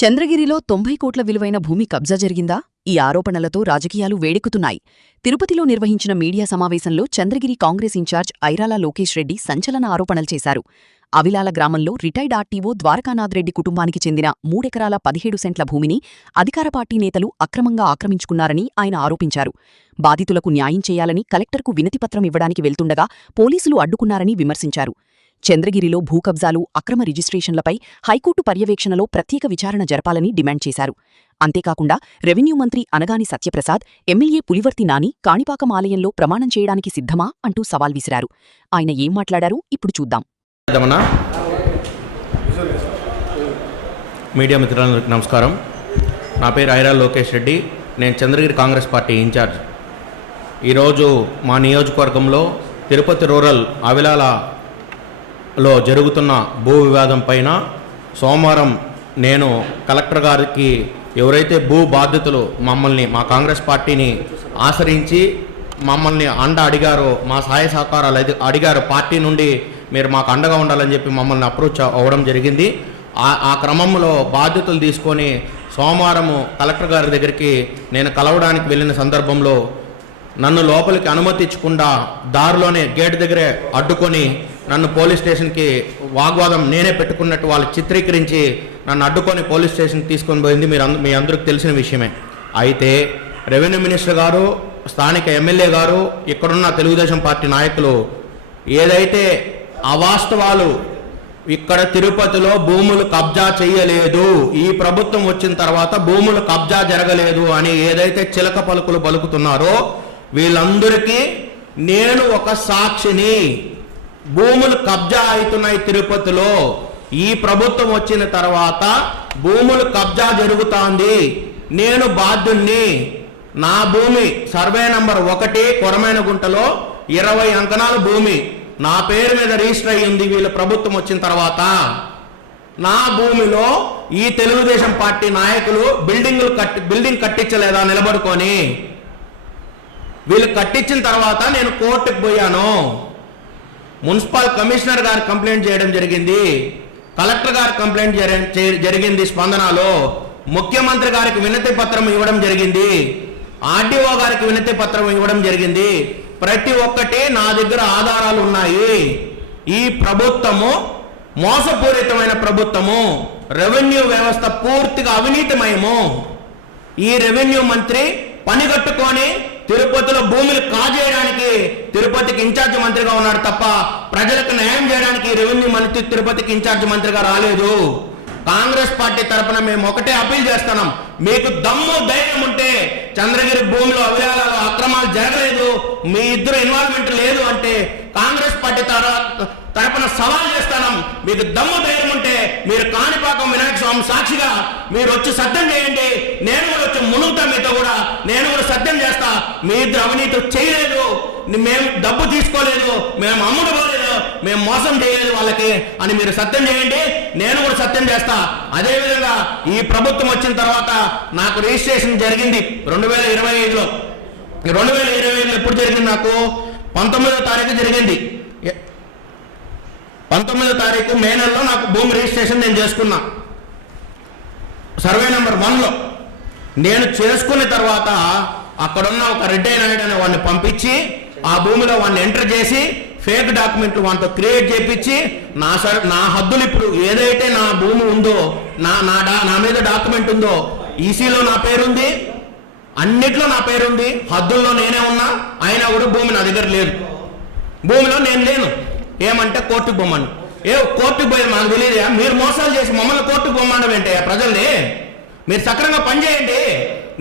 చంద్రగిరిలో 90 కోట్ల విలువైన భూమి కబ్జా జరిగిందా? ఈ ఆరోపణలతో రాజకీయాలు వేడెక్కుతున్నాయి. తిరుపతిలో నిర్వహించిన మీడియా సమావేశంలో చంద్రగిరి కాంగ్రెస్ ఇన్ఛార్జ్ ఐరాల లోకేష్ రెడ్డి సంచలన ఆరోపణలు చేశారు. అవిలాల గ్రామంలో రిటైర్డ్ ఆర్టీఓ ద్వారకానాథ్ రెడ్డి కుటుంబానికి చెందిన 3 ఎకరాల 17 సెంట్ల భూమిని అధికార పార్టీ నేతలు అక్రమంగా ఆక్రమించుకున్నారని ఆయన ఆరోపించారు. బాధితులకు న్యాయం చేయాలని కలెక్టర్కు వినతిపత్రం ఇవ్వడానికి వెళ్తుండగా పోలీసులు అడ్డుకున్నారని విమర్శించారు. చంద్రగిరిలో భూకబ్జాలు, అక్రమ రిజిస్ట్రేషన్లపై హైకోర్టు పర్యవేక్షణలో ప్రత్యేక విచారణ జరపాలని డిమాండ్ చేశారు. అంతేకాకుండా రెవెన్యూ మంత్రి అనగాని సత్యప్రసాద్, ఎమ్మెల్యే పులివర్తి నాని కాణిపాకం ఆలయంలో ప్రమాణం చేయడానికి సిద్ధమా అంటూ సవాల్ విసిరారు. ఆయన ఏం మాట్లాడారు ఇప్పుడు చూద్దాం. మీడియా మిత్రులందరికీ నమస్కారం. నా పేరు ఐరాల లోకేష్ రెడ్డి. నేను చంద్రగిరి కాంగ్రెస్ పార్టీ ఇన్ఛార్జ్. ఈరోజు మా నియోజకవర్గంలో తిరుపతి రూరల్ అవిలాలలో జరుగుతున్న భూ వివాదం పైన సోమవారం నేను కలెక్టర్ గారికి ఎవరైతే భూ బాధితులు మమ్మల్ని, మా కాంగ్రెస్ పార్టీని ఆశ్రయించి మమ్మల్ని అండ అడిగారో, మా సహాయ సహకారాలు అడిగారు, పార్టీ నుండి మీరు మాకు అండగా ఉండాలని చెప్పి మమ్మల్ని అప్రోచ్ అవ్వడం జరిగింది. ఆ క్రమంలో బాధ్యతలు తీసుకొని సోమవారము కలెక్టర్ గారి దగ్గరికి నేను కలవడానికి వెళ్ళిన సందర్భంలో నన్ను లోపలికి అనుమతించకుండా దారిలోనే గేట్ దగ్గరే అడ్డుకొని నన్ను పోలీస్ స్టేషన్కి వాగ్వాదం నేనే పెట్టుకున్నట్టు వాళ్ళు చిత్రీకరించి నన్ను అడ్డుకొని పోలీస్ స్టేషన్కి తీసుకొని పోయింది మీ అందరికి తెలిసిన విషయమే. అయితే రెవెన్యూ మినిస్టర్ గారు, స్థానిక ఎమ్మెల్యే గారు, ఇక్కడున్న తెలుగుదేశం పార్టీ నాయకులు ఏదైతే అవాస్తవాలు ఇక్కడ తిరుపతిలో భూములు కబ్జా చేయలేదు, ఈ ప్రభుత్వం వచ్చిన తర్వాత భూములు కబ్జా జరగలేదు అని ఏదైతే చిలక పలుకులు పలుకుతున్నారో వీళ్ళందరికీ నేను ఒక సాక్షిని. భూములు కబ్జా అవుతున్నాయి తిరుపతిలో, ఈ ప్రభుత్వం వచ్చిన తర్వాత భూములు కబ్జా జరుగుతోంది, నేను బాధ్యుణ్ణి. నా భూమి సర్వే నంబర్ 1 కొరమైన గుంటలో 20 అంకణాల భూమి నా పేరు మీద రిజిస్టర్ అయ్యింది. వీళ్ళ ప్రభుత్వం వచ్చిన తర్వాత నా భూమిలో ఈ తెలుగుదేశం పార్టీ నాయకులు బిల్డింగ్ కట్టించలేదా నిలబడుకొని? వీళ్ళు కట్టించిన తర్వాత నేను కోర్టుకు పోయాను. మున్సిపల్ కమిషనర్ గారు కంప్లైంట్ చేయడం జరిగింది, కలెక్టర్ గారు కంప్లైంట్ జరిగింది స్పందనలో, ముఖ్యమంత్రి గారికి వినతి పత్రం ఇవ్వడం జరిగింది, ఆర్డీఓ గారికి వినతి పత్రం ఇవ్వడం జరిగింది. ప్రతి ఒక్కటి నా దగ్గర ఆధారాలు ఉన్నాయి. ఈ ప్రభుత్వము మోసపూరితమైన ప్రభుత్వము, రెవెన్యూ వ్యవస్థ పూర్తిగా అవినీతిమయము. ఈ రెవెన్యూ మంత్రి పనిగట్టుకొని తిరుపతిలో భూములు కాజేయడానికి తిరుపతికి ఇన్ఛార్జ్ మంత్రిగా ఉన్నాడు తప్ప ప్రజలకు న్యాయం చేయడానికి రెవెన్యూ మంత్రి తిరుపతికి ఇన్ఛార్జ్ మంత్రిగా రాలేదు. కాంగ్రెస్ పార్టీ తరఫున మేము ఒకటే అపీల్ చేస్తున్నాం, మీకు దమ్ము ధైర్యం ఉంటే చంద్రగిరి భూమిలో అవిలాలలో అక్రమాలు జరగలేదు, మీ ఇద్దరు ఇన్వాల్వ్మెంట్ లేదు అంటే కాంగ్రెస్ పార్టీ తరఫున సవాల్ చేస్తున్నాం. మీకు దమ్ము ధైర్యం ఉంటే మీరు కాణిపాకం వినాయక స్వామి సాక్షిగా మీరు వచ్చి సత్యం చేయండి. నేను కూడా వచ్చి మునుగుతా, మీతో కూడా నేను కూడా సత్యం చేస్తా. మీ ఇద్దరు అవినీతి చేయలేదు, మేము డబ్బు తీసుకోలేదు, మేము అమ్ముడు పోలేదు, మేము మోసం చేయలేదు వాళ్ళకి అని మీరు సత్యం చేయండి. నేను కూడా సత్యం చేస్తా. అదేవిధంగా ఈ ప్రభుత్వం వచ్చిన తర్వాత నాకు రిజిస్ట్రేషన్ జరిగింది 2025లో. 2025లో ఎప్పుడు జరిగింది? నాకు 19వ తారీఖు జరిగింది. 19వ తారీఖు మే నెలలో నాకు భూమి రిజిస్ట్రేషన్ నేను చేసుకున్నా సర్వే నెంబర్ 1లో. నేను చేసుకున్న తర్వాత అక్కడున్న ఒక రెడ్డి నాయుడు అనే వాడిని పంపించి ఆ భూమిలో వాడిని ఎంటర్ చేసి ఫేక్ డాక్యుమెంట్లు వాటితో క్రియేట్ చేయించి నా హద్దులు ఇప్పుడు ఏదైతే నా భూమి ఉందో, నా మీద డాక్యుమెంట్ ఉందో, ఈసీలో నా పేరుంది, అన్నిట్లో నా పేరుంది, హద్దుల్లో నేనే ఉన్నా, అయినా కూడా భూమి నా దగ్గర లేదు. భూమిలో నేను లేను. ఏమంటే కోర్టుకు పోమని. కోర్టుకు పోయి మాకు తెలియదా? మీరు మోసాలు చేసి మమ్మల్ని కోర్టుకు పోమనడం ఏంటి? ప్రజల్ని మీరు సక్రంగా పనిచేయండి,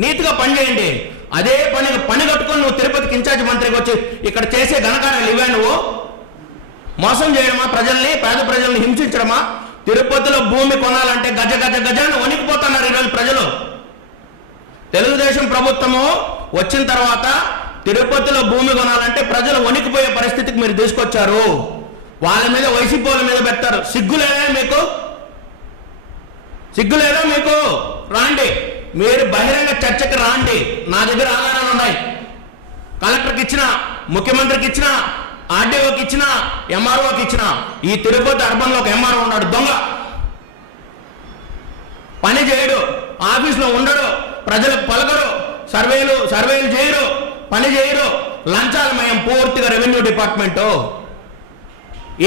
నీతిగా పనిచేయండి. అదే పని కట్టుకొని నువ్వు తిరుపతికి ఇన్ఛార్జ్ మంత్రికి వచ్చి ఇక్కడ చేసే ఘనకార్యాలు ఇవే. నువ్వు మోసం చేయడమా? ప్రజల్ని, పేద ప్రజల్ని హింసించడమా? తిరుపతిలో భూమి కొనాలంటే గజాన్ని వణికిపోతున్నారు ఈరోజు ప్రజలు. తెలుగుదేశం ప్రభుత్వము వచ్చిన తర్వాత తిరుపతిలో భూమి కొనాలంటే ప్రజలు వణికిపోయే పరిస్థితికి మీరు తీసుకొచ్చారు. వాళ్ళ మీద, వైసీపీ వాళ్ళ మీద పెడతారు. సిగ్గులేదా మీకు? సిగ్గులేదా మీకు? రాండి, మీరు బహిరంగ చర్చకి రాండి. నా దగ్గర ఆధారాలు ఉన్నాయి. కలెక్టర్కి ఇచ్చిన, ముఖ్యమంత్రికి ఇచ్చిన, ఆర్డీఓకి ఇచ్చిన, ఎంఆర్ఓకి ఇచ్చిన. ఈ తిరుపతి అర్బన్లో ఒక ఎంఆర్ఓ ఉన్నాడు, దొంగ. పని చేయడు, ఆఫీస్లో ఉండడు, ప్రజలకు పలకరు, సర్వేలు చేయరు, పని చేయరు, లంచాలమయం పూర్తిగా రెవెన్యూ డిపార్ట్మెంటు.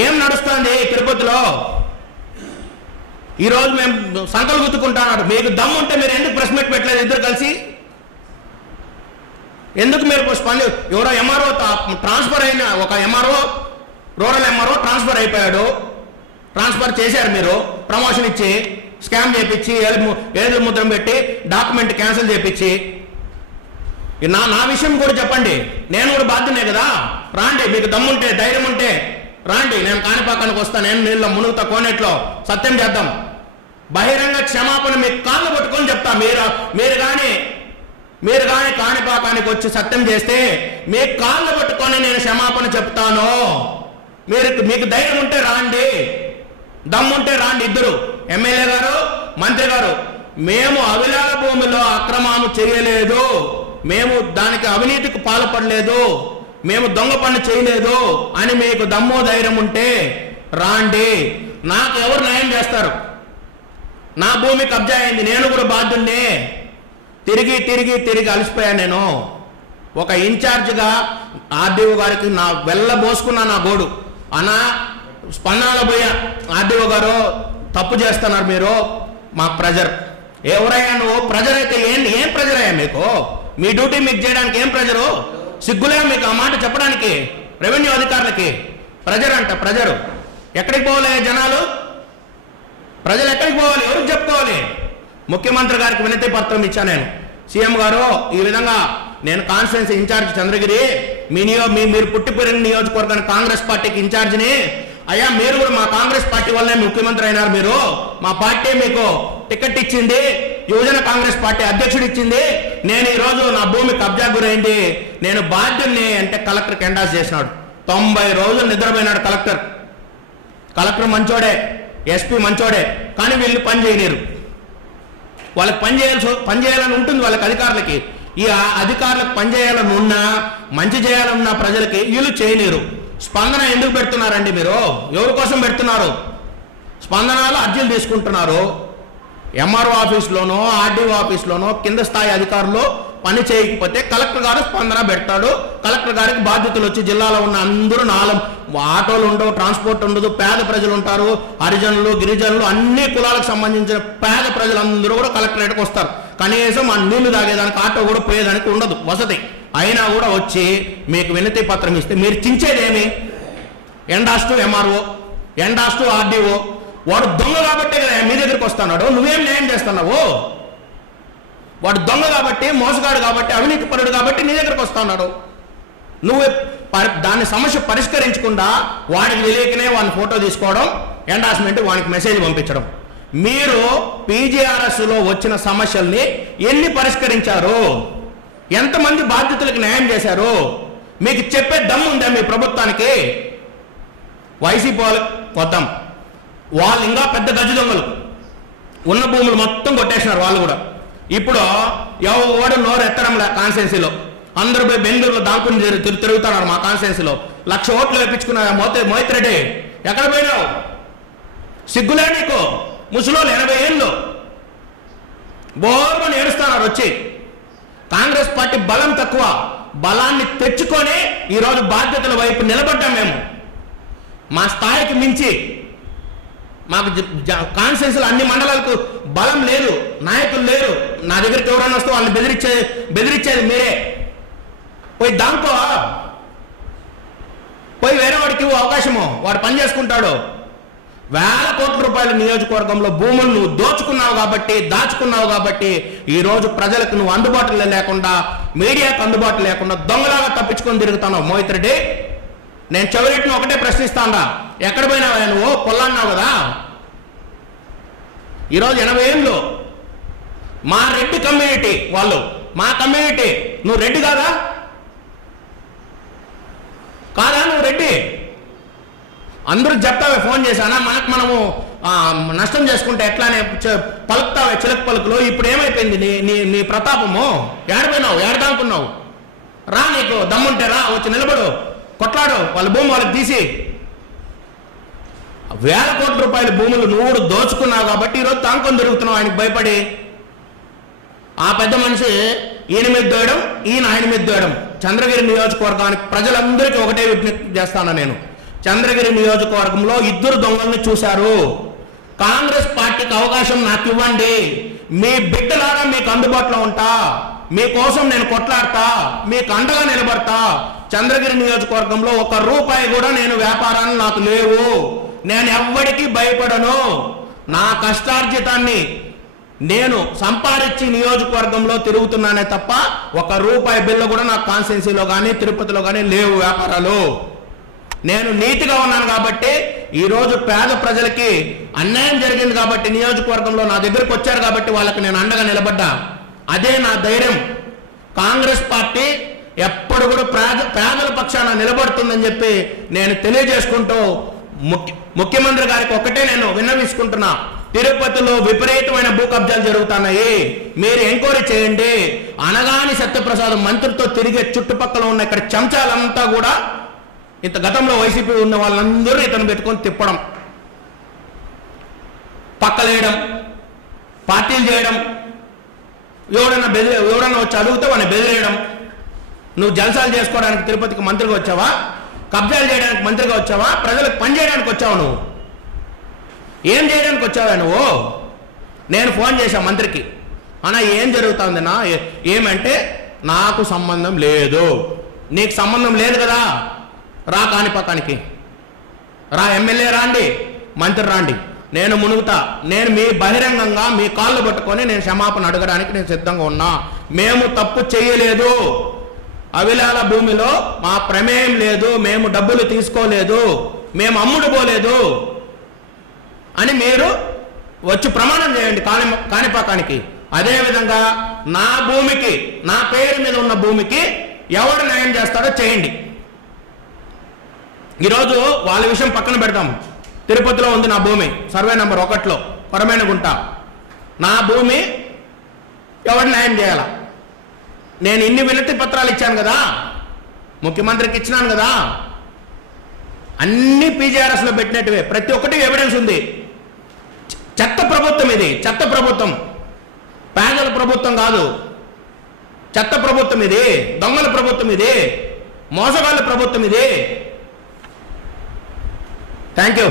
ఏం నడుస్తుంది తిరుపతిలో? ఈరోజు మేము సంకలు గుర్తుకుంటున్నాడు. మీకు దమ్ముంటే మీరు ఎందుకు ప్రెస్ మీట్ పెట్టలేదు ఇద్దరు కలిసి? ఎందుకు మీరు ఎవరో ఎంఆర్ఓ ట్రాన్స్ఫర్ అయిన ఒక ఎంఆర్ఓ, రూరల్ ఎంఆర్ఓ ట్రాన్స్ఫర్ అయిపోయాడు. ట్రాన్స్ఫర్ చేశారు మీరు, ప్రమోషన్ ఇచ్చి, స్కామ్ చేయించి, ఏళ్ళు ముద్రం పెట్టి, డాక్యుమెంట్ క్యాన్సిల్ చేయించి. నా విషయం కూడా చెప్పండి, నేను కూడా బాధ్యనే కదా. రాండి, మీకు దమ్ముంటే, ధైర్యం ఉంటే రాండి, నేను కాణిపాకానికి వస్తాను. నేను నీళ్ళలో మునుగుతా, కోనేట్లో సత్యం చేద్దాం. బహిరంగ క్షమాపణ మీకు కాళ్ళు పట్టుకొని చెప్తా. మీరు కానీ కాణిపాకానికి వచ్చి సత్యం చేస్తే మీ కాళ్ళు పట్టుకొని నేను క్షమాపణ చెప్తాను. మీకు ధైర్యం ఉంటే రాండి, దమ్ముంటే రాండి. ఇద్దరు ఎమ్మెల్యే గారు, మంత్రి గారు, మేము అవిలాల భూమిలో అక్రమాలు చేయలేదు, మేము దానికి అవినీతికి పాల్పడలేదు, మేము దొంగ పని చేయలేదు అని మీకు దమ్ము ధైర్యం ఉంటే రాండి. నాకు ఎవరు న్యాయం చేస్తారు? నా భూమి కబ్జా అయింది, నేను కూడా బాధ్యున్నే. తిరిగి అలసిపోయాను నేను. ఒక ఇన్ఛార్జిగా ఆర్డీఓ గారికి నా వెళ్ళబోసుకున్నా నా గోడు. అనా స్పందనలో పోయా, ఆర్డీఓ గారు తప్పు చేస్తున్నారు మీరు, మాకు ప్రెజర్. ఎవరయ్యా నువ్వు? ప్రెజర్ అయితే ఏం ప్రెజర్ అయ్యా మీకు? మీ డ్యూటీ మీకు చేయడానికి ఏం ప్రెజరు? సిగ్గులే మీకు ఆ మాట చెప్పడానికి? రెవెన్యూ అధికారులకి ప్రెజర్ అంట. ప్రెజరు ఎక్కడికి పోవాలి జనాలు? ప్రజలు ఎక్కడికి పోవాలి? ఎవరికి చెప్పుకోవాలి? ముఖ్యమంత్రి గారికి వినతి పత్రం ఇచ్చాను నేను. సీఎం గారు, ఈ విధంగా నేను కాన్స్టిట్యున్సీ ఇన్ఛార్జ్ చంద్రగిరి, మీరు పుట్టి పెరిగిన నియోజకవర్గానికి కాంగ్రెస్ పార్టీకి ఇన్ఛార్జిని అయ్యా. మీరు కూడా మా కాంగ్రెస్ పార్టీ వల్లే ముఖ్యమంత్రి అయినారు. మీరు, మా పార్టీ మీకు టికెట్ ఇచ్చింది, యువజన కాంగ్రెస్ పార్టీ అధ్యక్షుడు ఇచ్చింది. నేను ఈరోజు నా భూమి కబ్జా గురైంది, నేను బాధ్యుల్ని అంటే కలెక్టర్కి ఎండాస్ చేసినాడు. 90 రోజులు నిద్రపోయినాడు కలెక్టర్ మంచోడే, ఎస్పీ మంచోడే, కానీ వీళ్ళు పని చేయలేరు. వాళ్ళకి పని చేయాలని ఉంటుంది వాళ్ళకి, అధికారులకి. ఈ అధికారులకు పని చేయాలని ఉన్నా, మంచి చేయాలన్నా ప్రజలకి వీళ్ళు చేయలేరు. స్పందన ఎందుకు పెడుతున్నారండి మీరు? ఎవరి కోసం పెడుతున్నారు? స్పందనలో అర్జీలు తీసుకుంటున్నారు. ఎంఆర్ఓ ఆఫీస్లోనో, ఆర్డీఓ ఆఫీస్లోనో కింద స్థాయి అధికారులు పని చేయకపోతే కలెక్టర్ గారు స్పందన పెడతాడు. కలెక్టర్ గారికి బాధ్యతలు వచ్చి జిల్లాలో ఉన్న అందరూ 4 ఆటోలు ఉండవు, ట్రాన్స్పోర్ట్ ఉండదు, పేద ప్రజలు ఉంటారు, హరిజనులు, గిరిజనులు, అన్ని కులాలకు సంబంధించిన పేద ప్రజలందరూ కూడా కలెక్టరేట్కి వస్తారు. కనీసం ఆ నీళ్లు తాగేదానికి ఆటో కూడా పోయేదానికి ఉండదు వసతి. అయినా కూడా వచ్చి మీకు వినతి పత్రం ఇస్తే మీరు చించేదేమి? ఎండాస్ టు ఎంఆర్ఓ, ఎండాస్ టు ఆర్డీఓ. వాడు దొంగ కాబట్టే కదా మీ దగ్గరికి వస్తున్నాడు. నువ్వేం న్యాయం చేస్తున్నావు? వాడు దొంగ కాబట్టి, మోసగాడు కాబట్టి, అవినీతి పరుడు కాబట్టి నీ దగ్గరకు వస్తున్నాడు. నువ్వు దాన్ని సమస్య పరిష్కరించకుండా వాడికి తెలియకనే వాడిని ఫోటో తీసుకోవడం, ఎండార్స్మెంట్ వానికి మెసేజ్ పంపించడం. మీరు పీజీఆర్ఎస్లో వచ్చిన సమస్యల్ని ఎన్ని పరిష్కరించారు? ఎంతమంది బాధ్యతలకు న్యాయం చేశారు? మీకు చెప్పే దమ్ము ఉందా మీ ప్రభుత్వానికి? వైసీపీ వాళ్ళకి కొద్దాం, వాళ్ళు ఇంకా పెద్ద గజ దొంగలు, ఉన్న భూములు మొత్తం కొట్టేసినారు వాళ్ళు కూడా. ఇప్పుడు ఎవడు నోరు ఎత్తడంలే కాన్స్టిట్యున్సీలో. అందరూ పోయి బెంగళూరులో దాక్కుని తిరుగుతున్నారు. మా కాన్స్టిట్యున్సీలో 1,00,000 ఓట్లు వేయించుకున్నారు. మోహిత్ రెడ్డి ఎక్కడ పోయినావు? సిగ్గులే నీకు? ముసలోళ్ళు 80 ఏళ్ళు బోర్మని ఏడుస్తున్నారు వచ్చి. కాంగ్రెస్ పార్టీ బలం తక్కువ, బలాన్ని తెచ్చుకొని ఈరోజు బాధ్యతల వైపు నిలబడ్డాం మేము. మా స్థాయికి మించి మాకు కాన్స్టిట్యున్సీలో అన్ని మండలాలకు బలం లేదు, నాయకులు లేరు. నా దగ్గరికి ఎవరైనా వస్తే వాళ్ళని బెదిరించేది మీరే. పోయి దాంకో, పోయి వేరే వాడికి అవకాశము, వాడు పని చేసుకుంటాడు. వేల కోట్ల రూపాయల నియోజకవర్గంలో భూములు నువ్వు దోచుకున్నావు కాబట్టి, దాచుకున్నావు కాబట్టి ఈరోజు ప్రజలకు నువ్వు అందుబాటులో లేకుండా, మీడియాకు అందుబాటులో లేకుండా దొంగలాగా తప్పించుకొని తిరుగుతున్నావు. మోహిత్ రెడ్డి, నేను చెవిరెట్టిని ఒకటే ప్రశ్నిస్తాను, ఎక్కడ పోయినావా నువ్వు? పొల్లాన్నావు కదా. ఈరోజు 80 ఏళ్ళు మా రెడ్డి కమ్యూనిటీ వాళ్ళు, మా కమ్యూనిటీ. నువ్వు రెడ్డి కాదా? నువ్వు రెడ్డి? అందరూ చెప్తావే, ఫోన్ చేశానా మనము నష్టం చేసుకుంటే ఎట్లానే పలుకుతావే చిలక పలుకులు. ఇప్పుడు ఏమైపోయింది నీ ప్రతాపము? ఏడపోయినావు? ఏడదానుకున్నావు? రా, నీకు దమ్ముంటే రా, వచ్చి నిలబడు, కొట్లాడు, వాళ్ళ భూమి వాళ్ళకి తీసి. వేల కోట్ల రూపాయల భూములు నువ్వు దోచుకున్నావు కాబట్టి ఈరోజు తాంకొని దొరుకుతున్నావు ఆయనకు భయపడి. ఆ పెద్ద మనిషి ఈయన మీద దోయడం, ఈయన ఆయన మీద దోయడం. చంద్రగిరి నియోజకవర్గానికి ప్రజలందరికీ ఒకటే విజ్ఞప్తి చేస్తాను నేను. చంద్రగిరి నియోజకవర్గంలో 2 దొంగల్ని చూశారు. కాంగ్రెస్ పార్టీకి అవకాశం నాకు ఇవ్వండి, మీ బిడ్డలాగా మీకు అందుబాటులో ఉంటా, మీకోసం నేను కొట్లాడతా, మీకు అండగా నిలబడతా. చంద్రగిరి నియోజకవర్గంలో 1 రూపాయి కూడా నేను వ్యాపారాలు నాకు లేవు, నేను ఎవ్వడికి భయపడను. నా కష్టార్జితాన్ని నేను సంపాదించి నియోజకవర్గంలో తిరుగుతున్నానే తప్ప 1 రూపాయి బిల్లు కూడా నా కాన్స్టిట్యున్సీలో కానీ తిరుపతిలో కానీ లేవు వ్యాపారాలు. నేను నీతిగా ఉన్నాను కాబట్టి ఈరోజు పేద ప్రజలకి అన్యాయం జరిగింది కాబట్టి నియోజకవర్గంలో నా దగ్గరకు వచ్చారు కాబట్టి వాళ్ళకి నేను అండగా నిలబడ్డా. అదే నా ధైర్యం. కాంగ్రెస్ పార్టీ ఎప్పుడు కూడా పేదల పక్షాన నిలబడుతుందని చెప్పి నేను తెలియజేసుకుంటూ ముఖ్యమంత్రి గారికి ఒకటే నేను విన్నవించుకుంటున్నా. తిరుపతిలో విపరీతమైన భూ కబ్జాలు జరుగుతున్నాయి, మీరు ఎంక్వైరీ చేయండి. అనగాని సత్యప్రసాద్ మంత్రితో తిరిగే చుట్టుపక్కల ఉన్న ఇక్కడ చెంచాలంతా కూడా ఇంత గతంలో వైసీపీ ఉన్న వాళ్ళందరూ ఇతను పెట్టుకొని తిప్పడం, పక్కలేయడం, పార్టీలు చేయడం, ఎవడన్నా వచ్చి అడిగితే వాడిని బెదిరేయడం. నువ్వు జల్సాలు చేసుకోవడానికి తిరుపతికి మంత్రిగా వచ్చావా? కబ్జాలు చేయడానికి మంత్రిగా వచ్చావా? ప్రజలకు పని చేయడానికి వచ్చావు? నువ్వు ఏం చేయడానికి వచ్చావా నువ్వు? నేను ఫోన్ చేశా మంత్రికి, అన్నా ఏం జరుగుతుందన్నా? ఏమంటే నాకు సంబంధం లేదు. నీకు సంబంధం లేదు కదా, రా కాణిపాకానికి రా, ఎమ్మెల్యే రాండి, మంత్రి రాండి, నేను మునుగుతా. నేను మీ బహిరంగంగా మీ కాళ్ళు పట్టుకొని నేను క్షమాపణ అడగడానికి నేను సిద్ధంగా ఉన్నా. మేము తప్పు చేయలేదు, అవిలాల భూమిలో మా ప్రమేయం లేదు, మేము డబ్బులు తీసుకోలేదు, మేము అమ్ముడు పోలేదు అని మీరు వచ్చి ప్రమాణం చేయండి కాణిపాకానికి. అదేవిధంగా నా భూమికి, నా పేరు మీద ఉన్న భూమికి ఎవడు న్యాయం చేస్తాడో చేయండి. ఈరోజు వాళ్ళ విషయం పక్కన పెడతాం. తిరుపతిలో ఉంది నా భూమి, సర్వే నెంబర్ 1లో పరమేనగుంట. నా భూమి ఎవరు న్యాయం చేయాల? నేను ఇన్ని వినతి పత్రాలు ఇచ్చాను కదా, ముఖ్యమంత్రికి ఇచ్చినాను కదా, అన్ని పీజీఆర్ఎస్లో పెట్టినట్టువే, ప్రతి ఒక్కటి ఎవిడెన్స్ ఉంది. చెత్త ప్రభుత్వం ఇది, చెత్త ప్రభుత్వం, పేదల ప్రభుత్వం కాదు, చెత్త ప్రభుత్వం ఇది, దొంగల ప్రభుత్వం ఇది, మోసగాళ్ళ ప్రభుత్వం ఇది. Thank you.